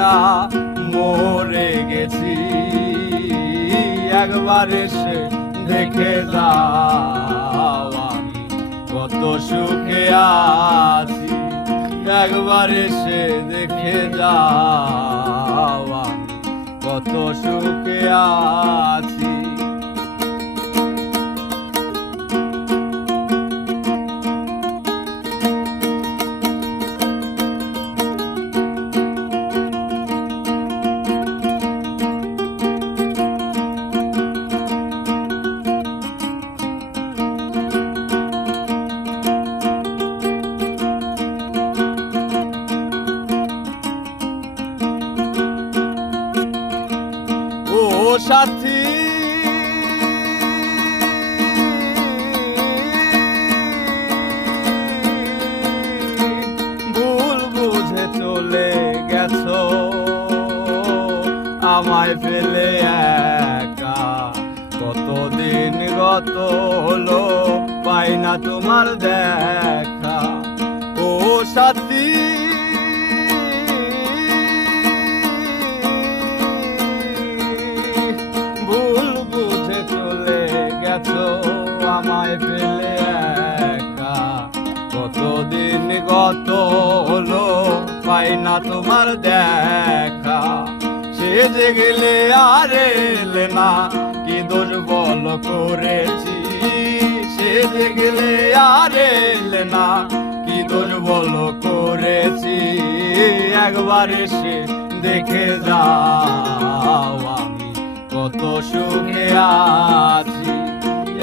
না, মরে গেছি। একবার এসে দেখে যাও আমি কত সুখে আছি। একবার এসে দেখে যাও কত সুখে আছি। সাথী। ভুল বুঝে চলে গেছো, আমায় ফেলে একা। কতদিন গত হলো, পাই না তোমার দেখা। ও সাথী। আমায় ফেলে একা। কতদিন গত হলো, পাই না তোমার দেখা। সে যে গেলে আর এলে না, কি দোষ বল করেছি। সে যে গেলে আর এলে না, কি দোষ বল করেছি। একবার এসে দেখে যাও আমি কত সুখে আছি।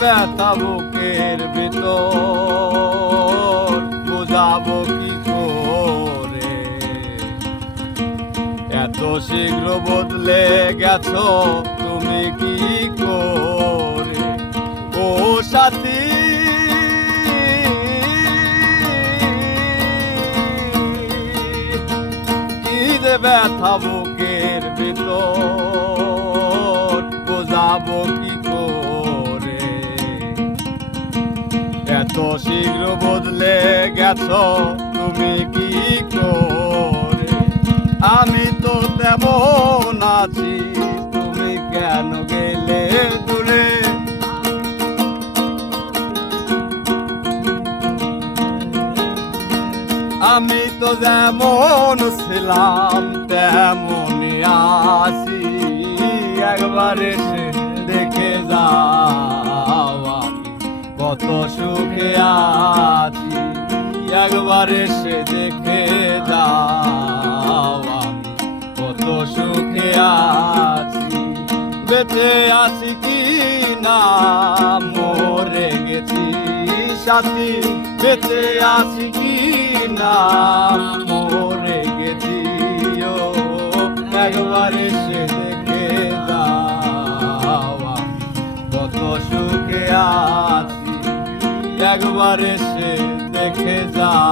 ব্যথা বুকের ভিতর। বোঝাবো কি করে? এত শীঘ্র বদলে গেছ, তুমি কি করে? ও সাথী ব্যথা বুকের ভিতর। বোঝাবো কি এত শীঘ্র বদলে গেছো, তুমি কি করে? আমি তো তেমন আছি, তুমি কেন গেলে দূরে? আমি তো যেমন ছিলাম, তেমনই আছি। একবার এসে দেখে আমি কত সুখে আছি, একবার এসে দেখে যাও আমি। কত সুখে আছি, বেঁচে আছি কি না? মরে গেছি সাথী, বেঁচে আছি কি না? মরে গেছি, ও, একবার এসে দেখে যাও কত সুখে আছি। একবার এসে দেখে যা।